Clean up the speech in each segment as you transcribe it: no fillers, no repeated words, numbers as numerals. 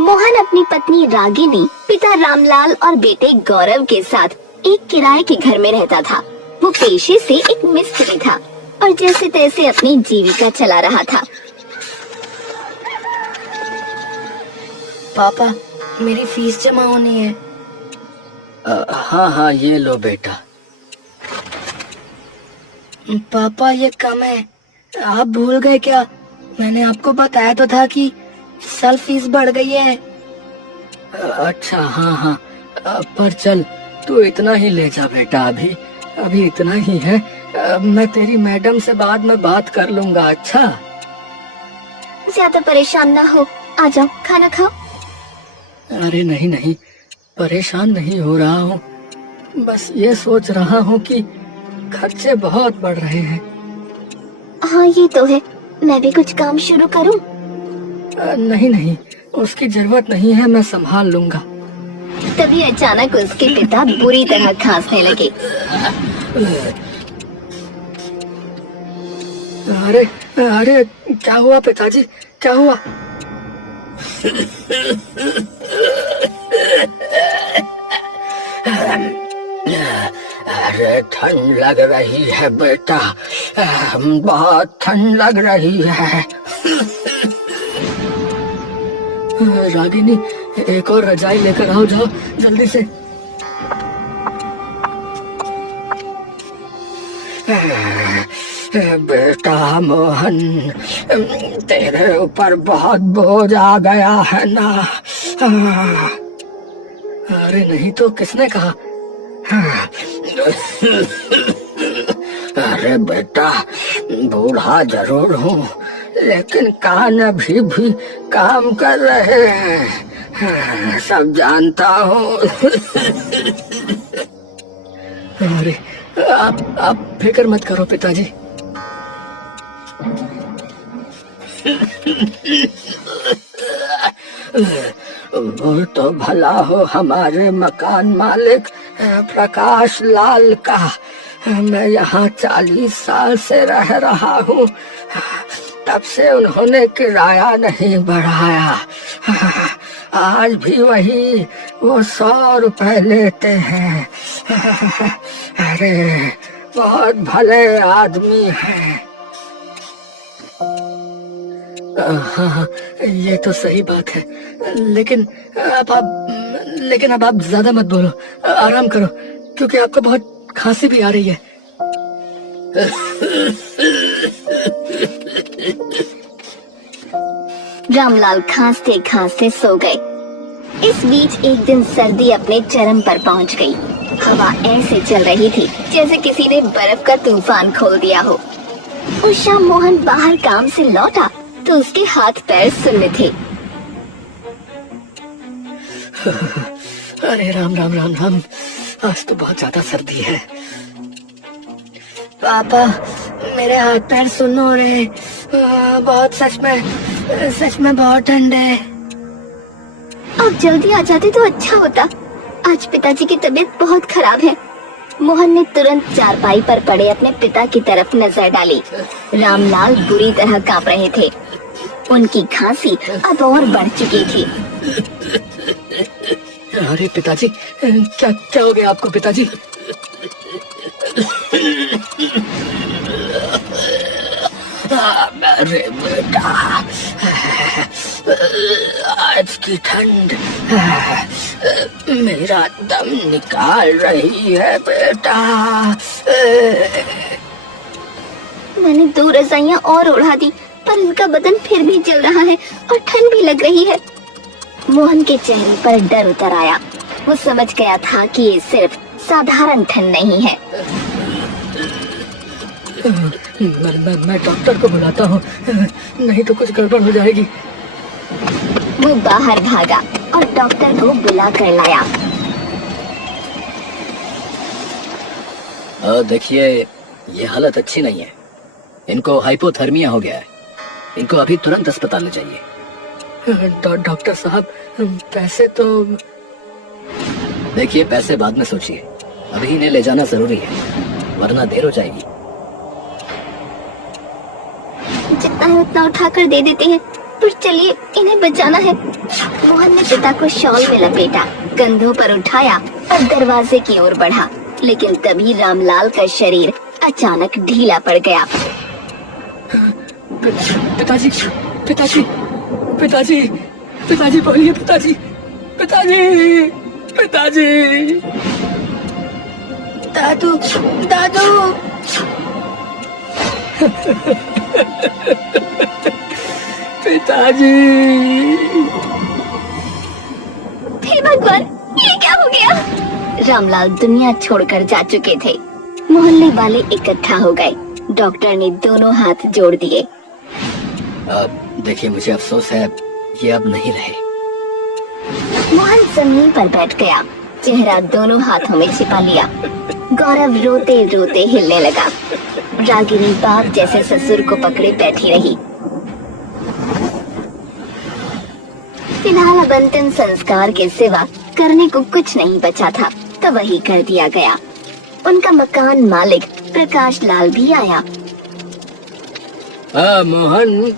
मोहन अपनी पत्नी रागिनी, पिता रामलाल और बेटे गौरव के साथ एक किराए के घर में रहता था। वो पेशे से एक मिस्त्री था और जैसे तैसे अपनी जीविका चला रहा था। पापा, मेरी फीस जमा होनी है। हाँ हाँ, ये लो बेटा। पापा, ये कम है। आप भूल गए क्या? मैंने आपको बताया तो था कि इस साल फीस बढ़ गई है। अच्छा, हाँ हाँ, पर चल तू इतना ही ले जा बेटा। अभी इतना ही है। मैं तेरी मैडम से बाद में बात कर लूंगा। अच्छा, ज्यादा परेशान ना हो, आ जाओ खाना खाओ। अरे नहीं नहीं, परेशान नहीं हो रहा हूँ। बस ये सोच रहा हूँ कि खर्चे बहुत बढ़ रहे हैं। हाँ ये तो है, मैं भी कुछ काम शुरू करूँ? नहीं नहीं, उसकी जरूरत नहीं है, मैं संभाल लूंगा। तभी अचानक उसके पिता बुरी तरह खांसने लगे। अरे अरे, क्या हुआ पिताजी, क्या हुआ? अरे ठंड लग रही है बेटा, बहुत ठंड लग रही है। रागिनी, एक और रजाई लेकर आओ, जाओ जल्दी से। बेटा मोहन, तेरे ऊपर बहुत बोझ आ गया है ना? अरे नहीं तो किसने कहा? अरे बेटा, बूढ़ा जरूर हूँ, लेकिन कान अभी भी काम कर रहे हैं, सब जानता हूँ। अरे आप फिक्र मत करो पिताजी। वो तो भला हो हमारे मकान मालिक प्रकाश लाल का। मैं यहाँ 40 साल से रह रहा हूँ, तब से उन्होंने किराया नहीं बढ़ाया। आज भी वही वो 100 रुपए लेते हैं। अरे बहुत भले आदमी हैं। हाँ, ये तो सही बात है, लेकिन अब आप ज्यादा मत बोलो, आराम करो, क्योंकि आपको बहुत खांसी भी आ रही है। रामलाल खांसते खांसते सो गए। इस बीच एक दिन सर्दी अपने चरम पर पहुंच गई। हवा ऐसे चल रही थी जैसे किसी ने बर्फ का तूफान खोल दिया हो। उस शाम मोहन बाहर काम से लौटा तो उसके हाथ पैर सुन्न थे। अरे राम राम राम राम, आज तो बहुत ज्यादा सर्दी है। पापा, मेरे हाथ पैर सुन्न हो रहे, बहुत सच में बहुत ठंड है। अब जल्दी आ जाते तो अच्छा होता, आज पिताजी की तबीयत बहुत खराब है। मोहन ने तुरंत चारपाई पर पड़े अपने पिता की तरफ नजर डाली। रामलाल बुरी तरह कांप रहे थे, उनकी खांसी अब और बढ़ चुकी थी। अरे पिताजी, क्या हो गया आपको पिताजी? अरे बेटा, आज की ठंड मेरा दम निकाल रही है बेटा। मैंने 2 रजाइयां और उड़ा दी, पर उनका बदन फिर भी जल रहा है और ठंड भी लग रही है। मोहन के चेहरे पर डर उतर आया। वो समझ गया था कि ये सिर्फ साधारण ठंड नहीं है। मैं डॉक्टर को बुलाता हूँ, नहीं तो कुछ गड़बड़ हो जाएगी। वो बाहर भागा और डॉक्टर को बुला कर लाया। देखिए, ये हालत अच्छी नहीं है, इनको हाइपोथर्मिया हो गया है, इनको अभी तुरंत अस्पताल ले जाइए। डॉक्टर साहब, पैसे तो... देखिए, पैसे बाद में सोचिए, अभी इन्हें ले जाना जरूरी है, वरना देर हो जाएगी। जितना है उतना उठाकर दे देते हैं, पर चलिए इन्हें बचाना है। मोहन ने पिता को शॉल में लपेटा, कंधों पर उठाया और दरवाजे की ओर बढ़ा, लेकिन तभी रामलाल का शरीर अचानक ढीला पड़ गया। पिताजी, पिताजी, पिताजी, पिताजी बोलिए, पिताजी, पिताजी, पिताजी। दादू, दादू। पिताजी। हे भगवान, ये क्या हो गया? रामलाल दुनिया छोड़कर जा चुके थे। मोहल्ले वाले इकट्ठा हो गए। डॉक्टर ने दोनों हाथ जोड़ दिए। देखिए, मुझे अफसोस है, ये अब नहीं रहे। मोहन जमीन पर बैठ गया, चेहरा दोनों हाथों में छिपा लिया। गौरव रोते रोते हिलने लगा। रागिनी बाप जैसे ससुर को पकड़े बैठी रही। फिलहाल अब अंतिम संस्कार के सिवा करने को कुछ नहीं बचा था, तो वही कर दिया गया। उनका मकान मालिक प्रकाश लाल भी आया। मोहन,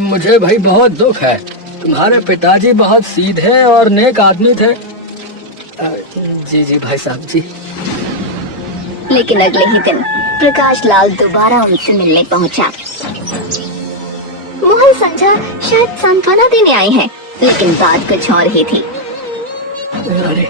मुझे भाई बहुत दुख है। तुम्हारे पिताजी बहुत सीधे और नेक आदमी थे। जी जी भाई साहब जी। लेकिन अगले ही दिन प्रकाश लाल दोबारा उनसे मिलने पहुंचा। मोहन समझा शायद सांत्वना देने आए हैं, लेकिन बात कुछ और ही थी। अरे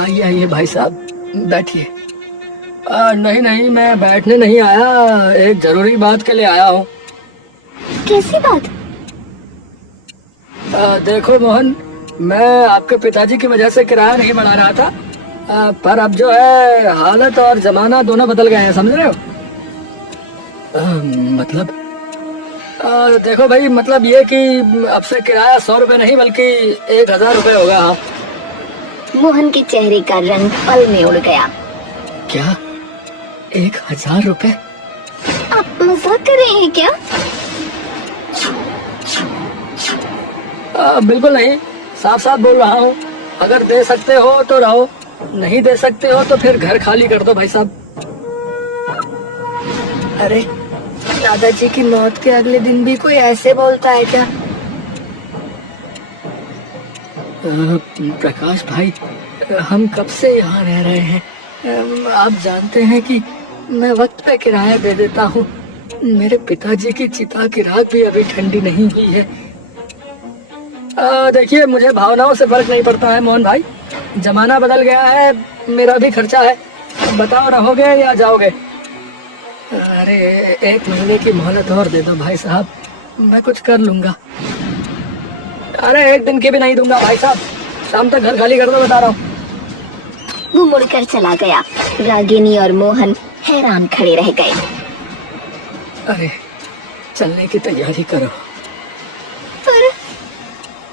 आइए आइए भाई साहब, बैठिए। नहीं नहीं, मैं बैठने नहीं आया, एक जरूरी बात के लिए आया हूँ। कैसी बात? देखो मोहन, मैं आपके पिताजी की वजह से किराया नहीं बढ़ा रहा था, पर अब जो है हालत और जमाना दोनों बदल गए हैं, समझ रहे हो? मतलब देखो भाई, मतलब ये कि अब से किराया 100 रुपए नहीं बल्कि 1000 रुपए होगा। हाँ। मोहन के चेहरे का रंग पल में उड़ गया। क्या 1000 रुपए? आप मजाक कर रहे हैं क्या? बिल्कुल नहीं, साफ साफ बोल रहा हूँ। अगर दे सकते हो तो रहो, नहीं दे सकते हो तो फिर घर खाली कर दो भाई साहब। अरे, दादाजी की मौत के अगले दिन भी कोई ऐसे बोलता है क्या? प्रकाश भाई, हम कब से यहाँ रह रहे हैं। आप जानते हैं कि मैं वक्त पे किराया दे देता हूँ। मेरे पिताजी की चिता की राख भी अभी ठंडी नहीं हुई है। देखिए, मुझे भावनाओं से फर्क नहीं पड़ता है मोहन भाई। जमाना बदल गया है, मेरा भी खर्चा है। बताओ, रहोगे या जाओगे? अरे 1 महीने की मोहलत और दे दो भाई साहब, मैं कुछ कर लूंगा। अरे 1 दिन की भी नहीं दूंगा भाई साहब, शाम तक घर खाली कर दो, बता रहा हूँ। वो मुड़कर चला गया। रागिनी और मोहन हैरान खड़े रह गए। अरे चलने की तैयारी करो। पर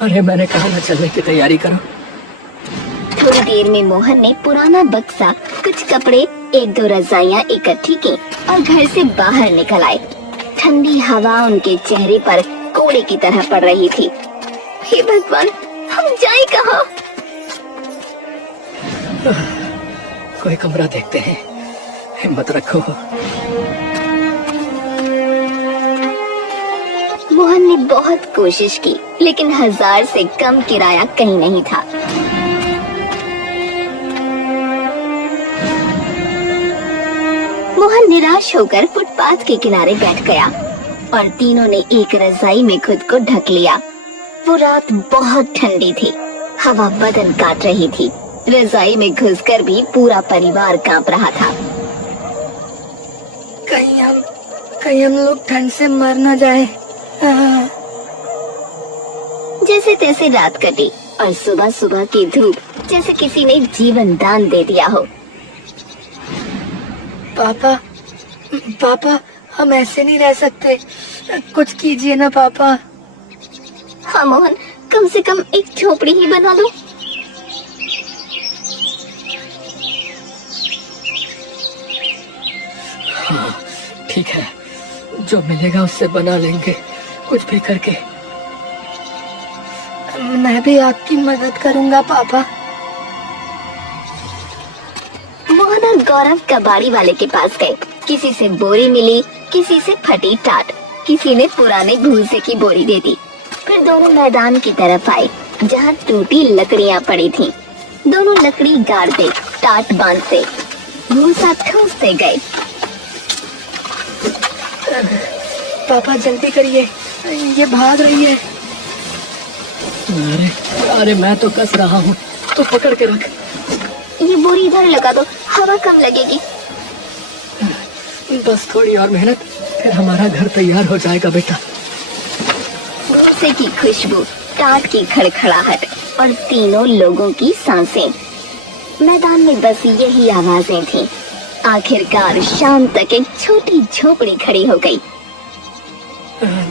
अरे मैंने कहा ना, चलने की तैयारी करो। थोड़ी देर में मोहन ने पुराना बक्सा, कुछ कपड़े, 1-2 रजाइयां इकट्ठी की और घर से बाहर निकल आए। ठंडी हवा उनके चेहरे पर कोड़े की तरह पड़ रही थी। हे भगवान, हम जाए कहाँ? कोई कमरा देखते हैं, हिम्मत रखो। मोहन ने बहुत कोशिश की, लेकिन 1000 से कम किराया कहीं नहीं था। मोहन निराश होकर फुटपाथ के किनारे बैठ गया और तीनों ने एक रजाई में खुद को ढक लिया। वो रात बहुत ठंडी थी, हवा बदन काट रही थी। रजाई में घुसकर भी पूरा परिवार कांप रहा था। कहीं हम लोग ठंड से मर न जाए। जैसे तैसे रात कटी और सुबह सुबह की धूप जैसे किसी ने जीवन दान दे दिया हो। पापा, हम ऐसे नहीं रह सकते, कुछ कीजिए ना पापा। हाँ मोहन, कम से कम एक झोपड़ी ही बना लो। हाँ ठीक है, जो मिलेगा उससे बना लेंगे, कुछ भी करके। मैं भी आपकी मदद करूंगा पापा। मोहन गौरव कबाड़ी वाले के पास गए। किसी से बोरी मिली, किसी से फटी टाट, किसी ने पुराने भूसे की बोरी दे दी। फिर दोनों मैदान की तरफ आए जहाँ टूटी लकड़ियाँ पड़ी थीं। दोनों लकड़ी गाड़ते, टाट बांधते, भूसा ठूंसते गए। पापा जल्दी करिए, ये भाग रही है। अरे अरे मैं तो कस रहा हूँ, तो पकड़ के रख। ये बोरी इधर लगा दो, हवा कम लगेगी। बस थोड़ी और मेहनत, फिर हमारा घर तैयार हो जाएगा बेटा। भूसे की खुशबू, टाट की खड़खड़ाहट और तीनों लोगों की सांसें। मैदान में बस यही आवाजें थीं। आखिरकार शाम तक एक छोटी झोपड़ी खड़ी हो गई।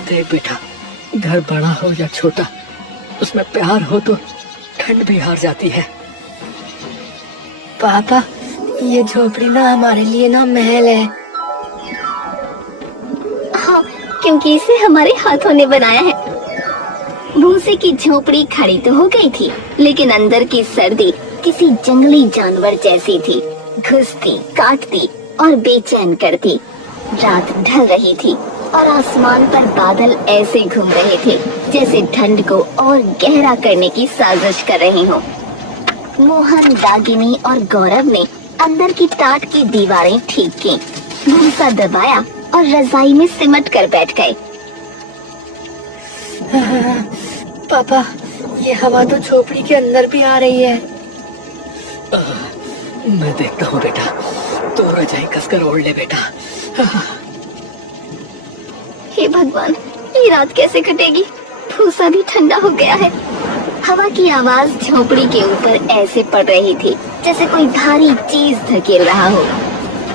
देख बेटा, घर बड़ा हो या छोटा, उसमें प्यार हो तो ठंड भी हार जाती है। पापा ये झोपड़ी ना हमारे लिए ना महल है। हाँ, क्योंकि इसे हमारे हाथों ने बनाया है। भूसे की झोपड़ी खड़ी तो हो गई थी, लेकिन अंदर की सर्दी किसी जंगली जानवर जैसी थी, घुसती, काटती और बेचैन करती। रात ढल रही थी और आसमान पर बादल ऐसे घूम रहे थे जैसे ठंड को और गहरा करने की साजिश कर रहे हों। मोहन, दागिनी और गौरव ने अंदर की टाट की दीवारें ठीक की, भूसा दबाया और रजाई में सिमट कर बैठ गए। पापा ये हवा तो झोपड़ी के अंदर भी आ रही है। मैं देखता हूँ बेटा, तो रजाई कसकर ओढ़ ले बेटा। हे भगवान, ये रात कैसे कटेगी? भूसा भी ठंडा हो गया है। हवा की आवाज झोपड़ी के ऊपर ऐसे पड़ रही थी जैसे कोई भारी चीज धकेल रहा हो।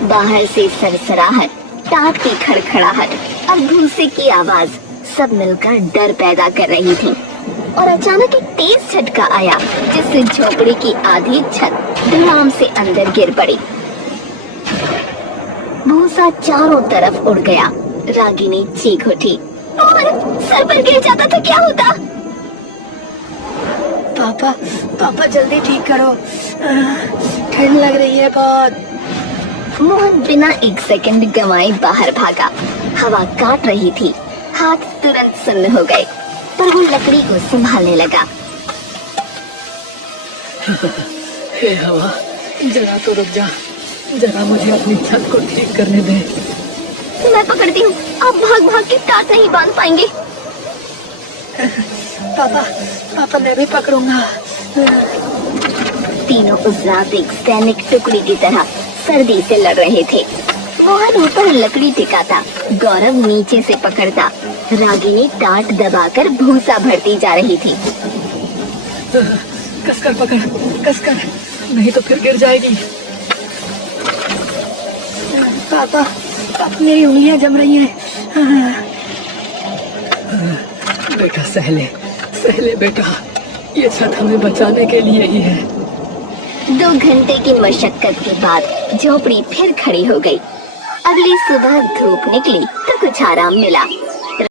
बाहर से सरसराहट, टाट की खड़खड़ाहट और भूसे की आवाज सब मिलकर डर पैदा कर रही थी। और अचानक एक तेज झटका आया जिससे झोपड़ी की आधी छत धड़ाम से अंदर गिर पड़ी। भूसा चारों तरफ उड़ गया। रागिनी चीख उठी, सर पर गिर जाता तो क्या होता? पापा जल्दी ठीक करो, ठंड लग रही है बहुत। मोहन बिना एक सेकंड गंवाए बाहर भागा। हवा काट रही थी, हाथ तुरंत सुन्न हो गए, पर वो लकड़ी को संभालने लगा। हे हवा, जरा तो रुक जा, जरा मुझे अपनी छत को ठीक करने दे। मैं पकड़ती हूँ, आप भाग भाग के टाट नहीं बांध पाएंगे। पापा मैं भी पकड़ूंगा। तीनों उस रात एक सैनिक टुकड़ी की तरह सर्दी से लड़ रहे थे। मोहन ऊपर लकड़ी टिकाता, गौरव नीचे से पकड़ता, रागिनी टाट दबाकर भूसा भरती जा रही थी। कसकर पकड़, कसकर, नहीं तो फिर गिर जाएगी। पापा मेरी उंगलियां जम रही हैं। बेटा सहले बेटा, ये छत हमें बचाने के लिए ही है। 2 घंटे की मशक्कत के बाद झोपड़ी फिर खड़ी हो गई। अगली सुबह धूप निकली तो कुछ आराम मिला।